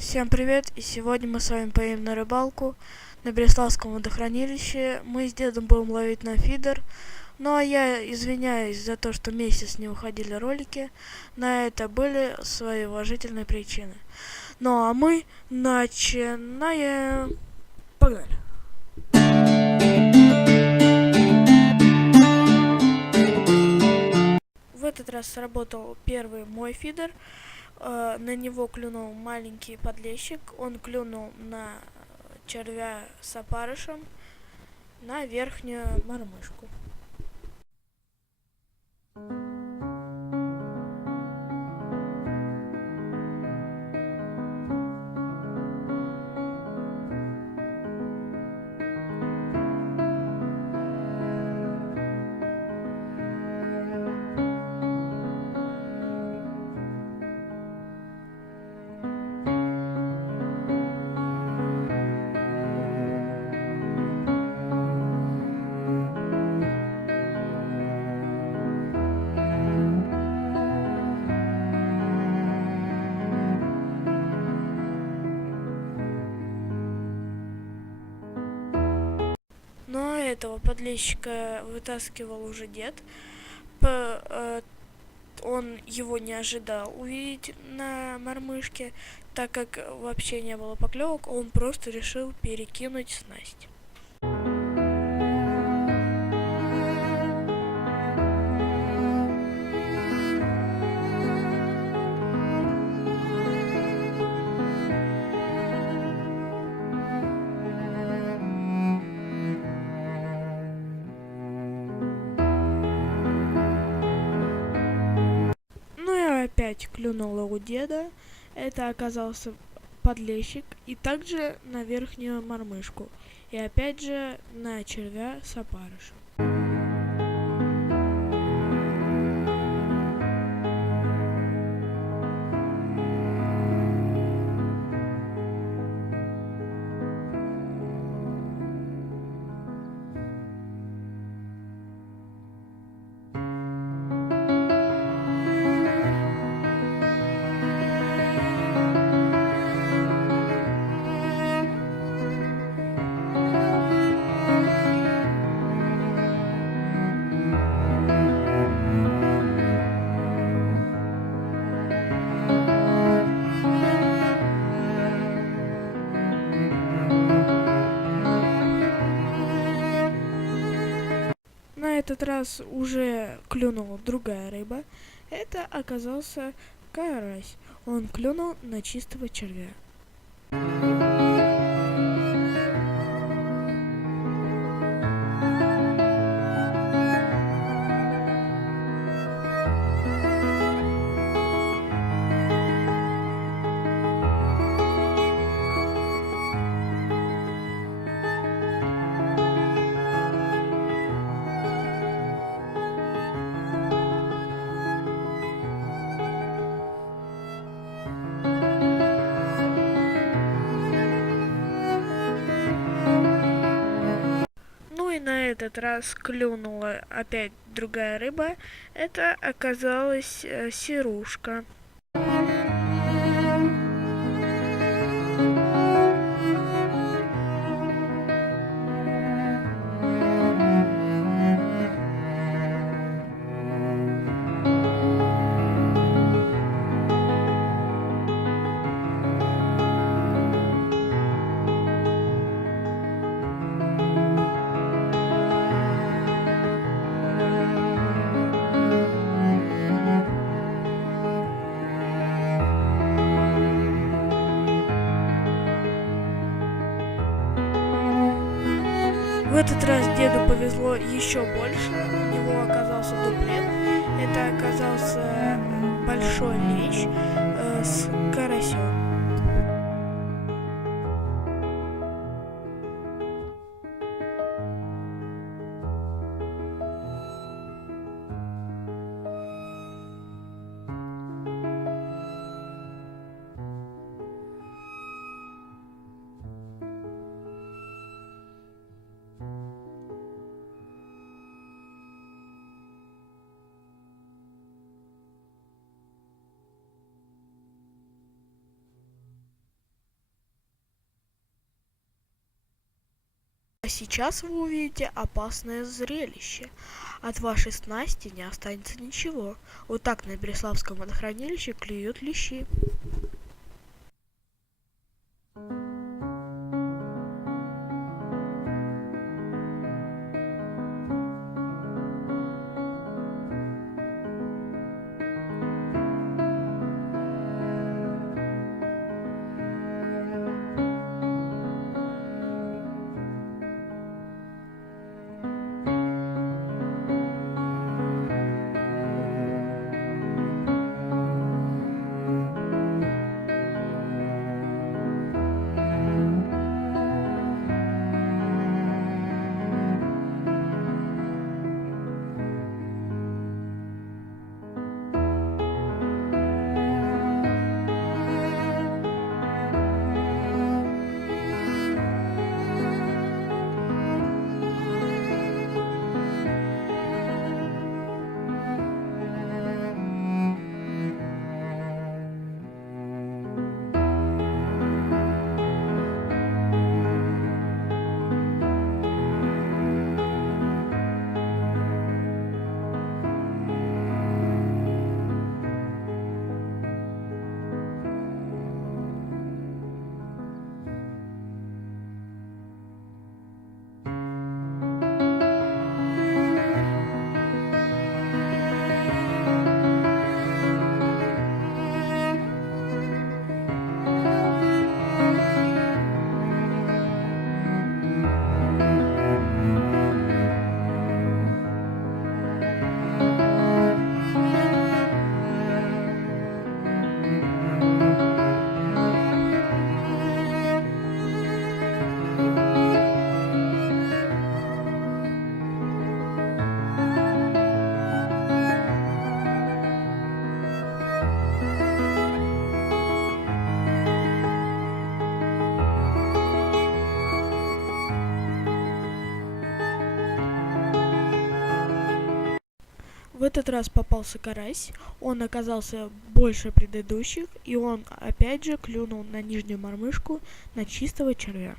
Всем привет, и сегодня мы с вами поедем на рыбалку на Береславском водохранилище. Мы с дедом будем ловить на фидер. Ну а я извиняюсь за то, что месяц не выходили ролики. На это были свои уважительные причины. Ну а мы начинаем. Погнали. В этот раз сработал первый мой фидер. На него клюнул маленький подлещик. Он клюнул на червя с опарышем на верхнюю мормышку. Но этого подлещика вытаскивал уже дед. Он его не ожидал увидеть на мормышке, так как вообще не было поклевок, он просто решил перекинуть снасть. Ну и опять клюнуло у деда. Это оказался подлещик и также на верхнюю мормышку. И опять же на червя с опарышем. На этот раз уже клюнула другая рыба. Это оказался карась. Он клюнул на чистого червя. Ну и на этот раз клюнула опять другая рыба. Это оказалась сирушка. В этот раз деду повезло еще больше. У него оказался дуплет. Это оказался большой лещ с карасем. сейчас вы увидите опасное зрелище. От вашей снасти не останется ничего. Вот так на Береславском водохранилище клюют лещи. В этот раз попался карась, он оказался больше предыдущих, и он опять же клюнул на нижнюю мормышку, на чистого червя.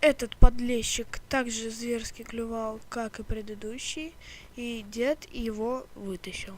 Этот подлещик также зверски клювал, как и предыдущий, и дед его вытащил.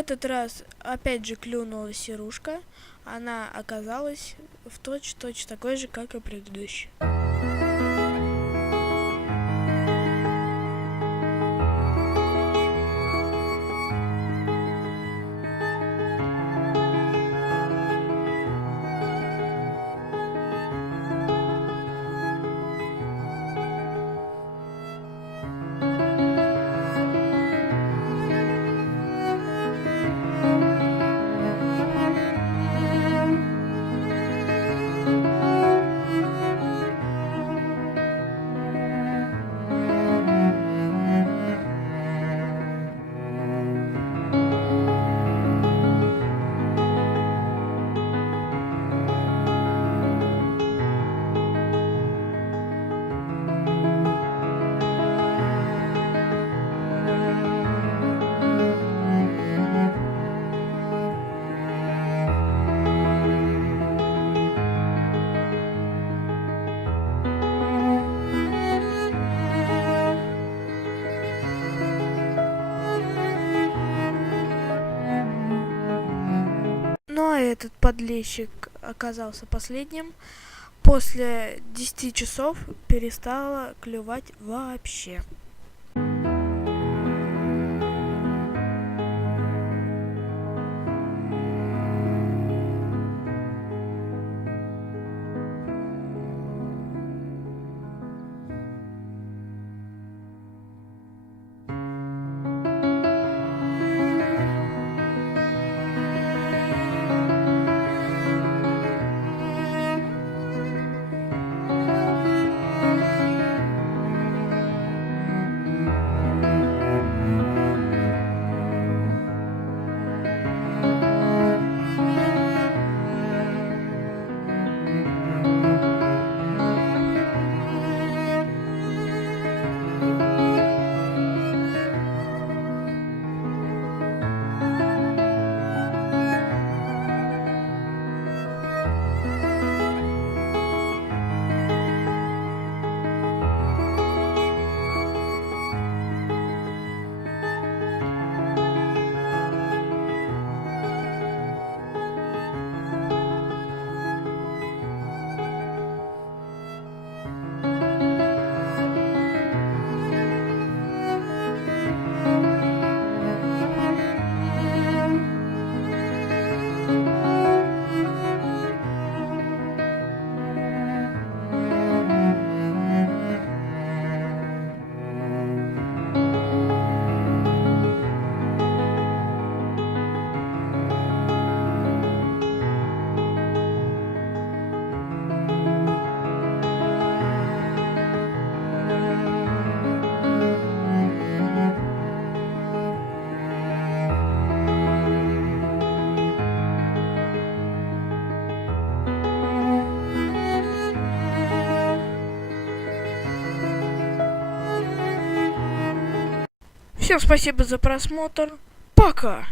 этот раз опять же клюнула серушка. Она оказалась в точь-в-точь такой же, как и предыдущий. Ну а этот подлещик оказался последним. После 10 часов перестала клювать вообще. Всем спасибо за просмотр. Пока!